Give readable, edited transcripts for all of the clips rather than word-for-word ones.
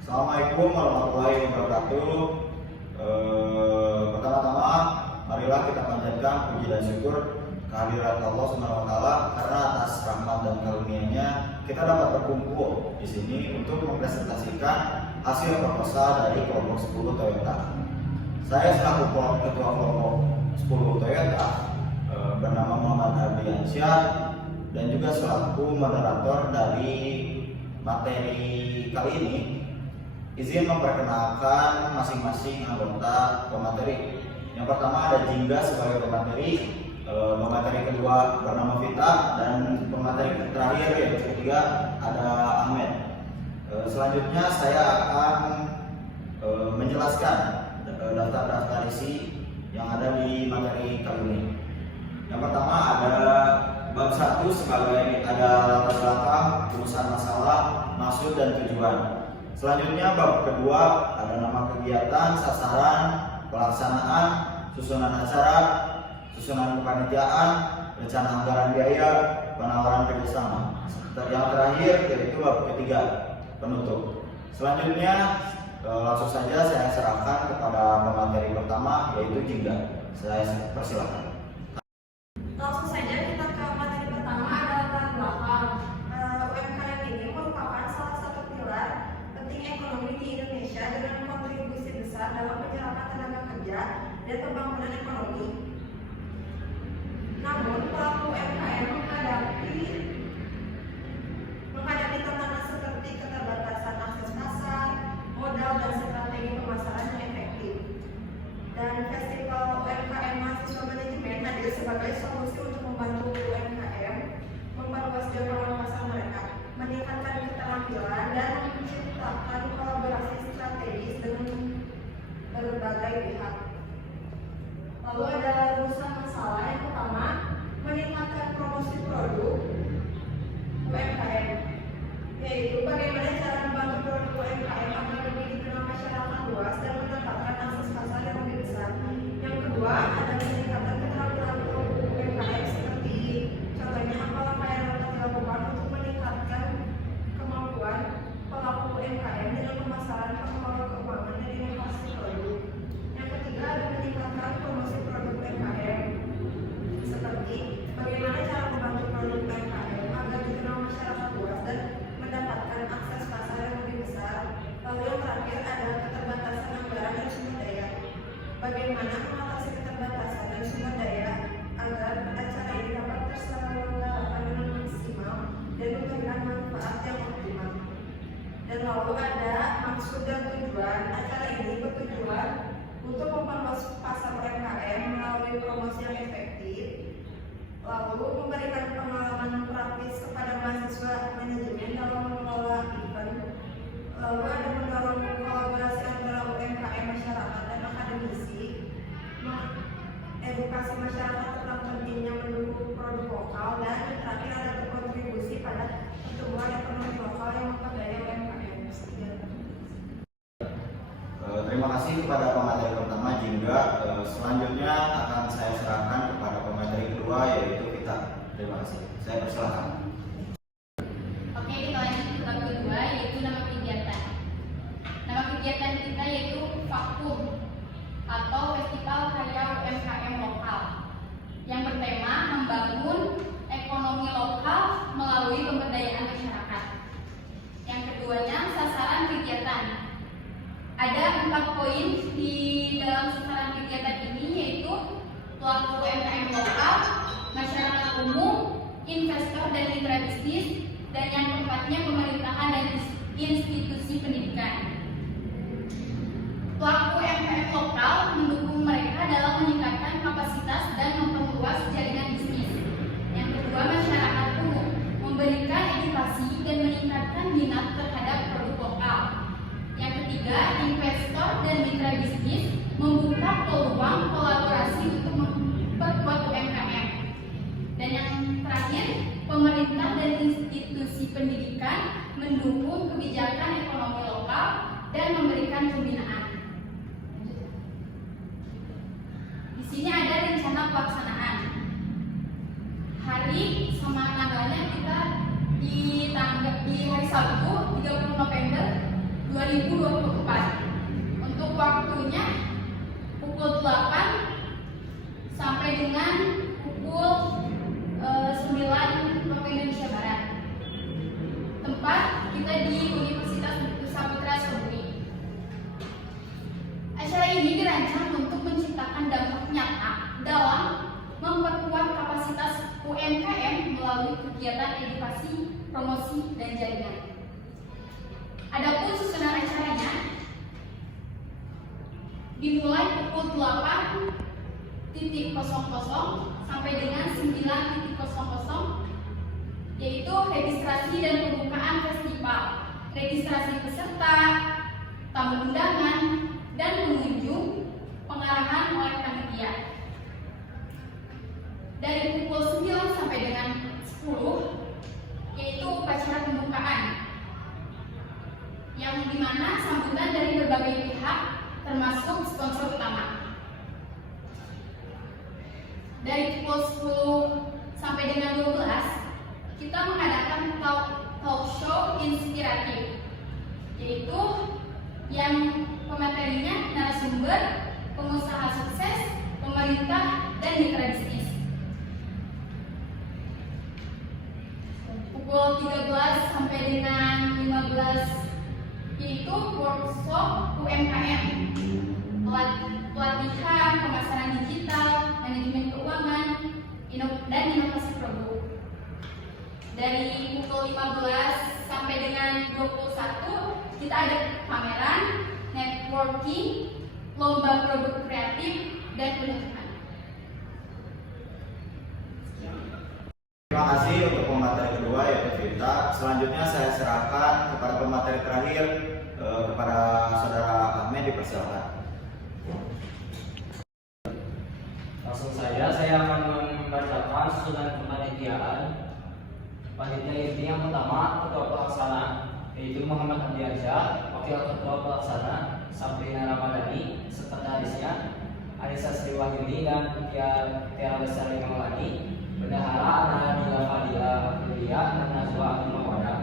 Assalamualaikum warahmatullahi wabarakatuh. Pertama-tama, marilah kita panjatkan puji dan syukur kehadirat Allah Subhanahu wa taala karena atas rahmat dan karunia-Nya kita dapat berkumpul di sini untuk mempresentasikan hasil proposal dari kelompok 10 Toyota. Saya selaku ketua kelompok 10 Toyota bernama Muhammad Ardiansyah dan juga selaku moderator dari materi kali ini, izin memperkenalkan masing-masing anggota pemateri. Yang pertama ada Jingga sebagai pemateri, pemateri kedua bernama Vita, dan pemateri terakhir yaitu ketiga ada Ahmed. Selanjutnya saya akan menjelaskan daftar-daftar isi yang ada di materi kali ini. Yang pertama ada bab 1 sebagai ada latar belakang, urusan masalah, maksud dan tujuan. Selanjutnya bab kedua ada nama kegiatan, sasaran, pelaksanaan, susunan acara, susunan kepanitiaan, rencana anggaran biaya, penawaran kerjasama. Yang terakhir yaitu bab ketiga, penutup. Selanjutnya langsung saja saya serahkan kepada pemateri pertama yaitu Jingga. Saya persilakan. Langsung saja kita ke materi pertama, ada latar belakang. UMKM ini merupakan salah satu pilar penting ekonomi di Indonesia dengan kontribusi besar dalam penyerapan tenaga kerja dan pembangunan ekonomi. Namun pelaku UMKM menghadapi tantangan seperti keterbatasan akses pasar, modal dan strategi pemasaran yang efektif. Dan Festival UMKM Mahasiswa Manajemen hadir sebagai solusi untuk membantu UMKM memperluas jangkauan pasar mereka, meningkatkan keterampilan dan menciptakan kolaborasi strategis dengan berbagai pihak. Lalu ada urusan masalah yang pertama, meningkatkan promosi produk UMKM, yaitu bagaimana cara membantu produk UMKM agar lebih dikenal masyarakat luas dan mendapatkan akses pasar yang lebih besar. Yang kedua ada meningkatkan keterampilan pelaku UMKM seperti contohnya apa langkah yang dapat dilakukan untuk meningkatkan kemampuan pelaku UMKM dengan pemasaran, pengelola keuangan dan inovasi produk. Yang ketiga ada meningkatkan promosi produk UMKM seperti bagaimana cara membantu produk UMKM agar dikenal masyarakat luas dan mendapatkan akses pasar yang lebih besar. Lalu yang terakhir ada keterbatasan anggaran dan sumber daya. Bagaimana mengatasi keterbatasan dan sumber daya agar acara ini dapat terselenggarakan dengan maksimal dan memberikan manfaat yang optimal. Dan lalu ada maksud dan tujuan. Acara ini bertujuan untuk memperluas pasar UMKM melalui promosi yang efektif, lalu memberikan pengalaman praktis kepada mahasiswa manajemen dalam mengelola event, lalu ada mendorong kolaborasi antara UMKM masyarakat dan akademisi, edukasi masyarakat tentang pentingnya mendukung produk lokal, dan yang terakhir ada berkontribusi pada pertumbuhan ekonomi lokal yang memperdaya UMKM. Terima kasih kepada pemateri pertama Jingga. Selanjutnya akan saya serahkan kepada pemateri kedua yaitu Vita. Terima kasih. Saya persilakan. Oke, kita lanjut ke bab kedua yaitu nama kegiatan. Nama kegiatan kita yaitu FAKUM atau Festival Karya UMKM Lokal yang bertema membangun ekonomi lokal melalui pemberdayaan masyarakat. Yang keduanya sasaran kegiatan. Ada 4 poin di dalam sasaran kegiatan ini yaitu pelaku UMKM lokal, masyarakat umum, investor dan mitra bisnis, dan yang keempatnya pemerintahan dan institusi pendidikan. Pelaku UMKM lokal mendukung mereka dalam meningkatkan kapasitas dan memperluas jaringan bisnis. Yang kedua, masyarakat umum memberikan edukasi dan meningkatkan minat terhadap produk lokal. Yang ketiga, investor dan mitra bisnis membuka peluang kolaborasi untuk memperkuat UMKM. Dan yang terakhir, pemerintah dan institusi pendidikan mendukung kebijakan ekonomi lokal dan memberikan pembinaan. Di sini ada rencana pelaksanaan. Hari sama tanggalnya kita di hari Sabtu 30 November 2020 2024. Untuk waktunya pukul 8 sampai dengan pukul 9 waktu Indonesia Barat. Tempat kita di Universitas Saputra Sobui. Acara ini dirancang untuk menciptakan dampak nyata dalam memperkuat kapasitas UMKM melalui kegiatan edukasi, promosi, dan jaringan. Adapun susunan acaranya dimulai pukul 8.00 sampai dengan 9.00, yaitu registrasi dan pembukaan festival, registrasi peserta, tamu undangan, dan pengunjung, pengarahan oleh panitia. Dari pukul 9 sampai dengan 10, yaitu upacara pembukaan, yang dimana sambutan dari berbagai pihak, termasuk sponsor utama. Dari pukul 10 sampai dengan 12, kita mengadakan talk show inspiratif, yaitu yang pematerinya narasumber, pengusaha sukses, pemerintah, dan mitra bisnis. Pukul 13 sampai dengan 15, yaitu workshop UMKM, pelatihan pemasaran digital, manajemen keuangan, dan inovasi produk. Dari pukul 15 sampai dengan 21, kita ada pameran, networking, lomba produk kreatif, dan penutupan. Terima kasih untuk pemateri kedua yaitu Vita. Selanjutnya saya serahkan kepada pemateri terakhir kepada saudara Ahmed, dipersilakan. Langsung saja saya akan membacakan susunan kepanitiaan. Panitia inti yang pertama, ketua pelaksana, yaitu Muhammad Abdiarsyah, wakil ketua pelaksana Sabrina Ramadhani, sekretarisnya Anissa Sriwahyuni dan Tiara Bestari Maulani, bendahara ada Nila Fadila Abdulia dan Najwa Abdul Mawadah.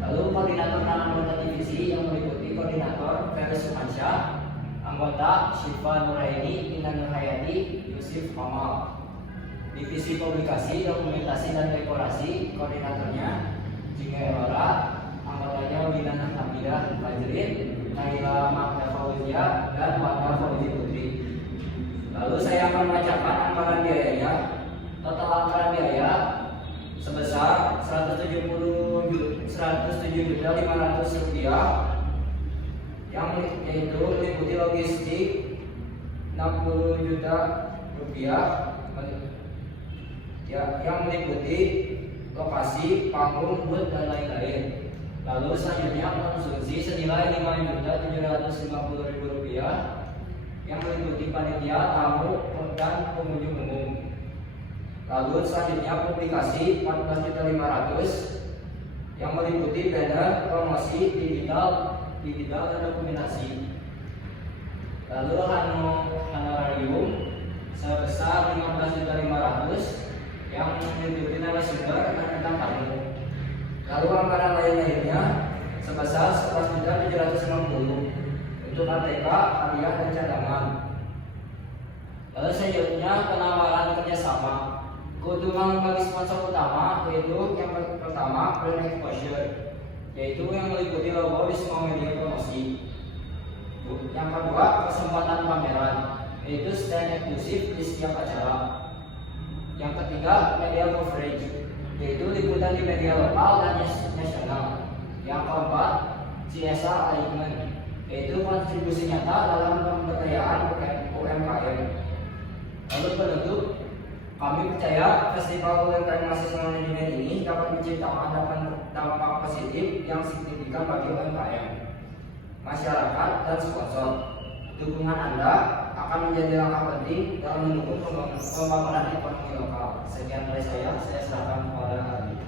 Lalu koordinator dan anggota divisi yang meliputi koordinator Ferry Sumansyah, anggota Syifa Nuraini, Intan Nurhayati, Yusuf Kamal. Divisi publikasi, dokumentasi, dan dekorasi, koordinatornya Jingga Elora, anggotanya Wina Hamidah Fajrin, Naila Magda Fauzia, dan Wanda Fauzi Putri. Lalu saya akan membacakan anggaran biayanya. Total anggaran biaya sebesar Rp107.500, yang yaitu meliputi logistik Rp60 juta, yang meliputi lokasi, panggung, booth, dan lain-lain. Lalu selanjutnya konsumsi senilai Rp5.750.000, yang meliputi panitia, tamu, dan pengunjung umum. Lalu selanjutnya publikasi Rp14.500.000, yang meliputi banner, promosi, digital, dan dokumentasi. Lalu honorarium sebesar Rp15.500.000, yang meliputi narasumber dan bintang tamu. Lalu anggaran lain-lainnya sebesar Rp11.750.000 untuk ATK, hadiah, dan cadangan. Lalu selanjutnya penawaran kerjasama. Keuntungan bagi sponsor utama yaitu yang pertama brand exposure, yaitu yang meliputi logo di semua media promosi. Yang kedua kesempatan pameran, yaitu stand eksklusif di setiap acara. Yang ketiga media coverage, yaitu liputan di media lokal dan nasional. Yang keempat CSR alignment, yaitu kontribusi nyata dalam pemberdayaan UMKM. Lalu penutup, kami percaya Festival UMKM Mahasiswa Manajemen ini dapat menciptakan dampak positif yang signifikan bagi UMKM, masyarakat, dan sponsor. Dukungan Anda akan menjadi langkah penting dalam mendukung pembangunan ekonomi lokal. Sekian dari saya serahkan kepada Adi.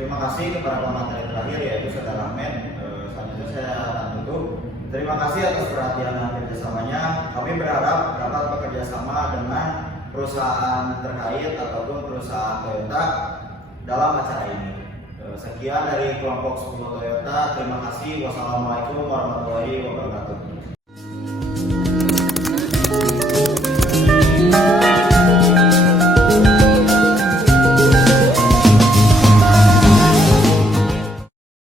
Terima kasih kepada pemateri terakhir yaitu saudara Ahmed. Selanjutnya saya akan tutup. Terima kasih atas perhatian dan kerjasamanya. Kami berharap dapat bekerjasama dengan perusahaan terkait ataupun perusahaan Toyota dalam acara ini. Sekian dari kelompok 10 Toyota. Terima kasih. Wassalamualaikum warahmatullahi wabarakatuh.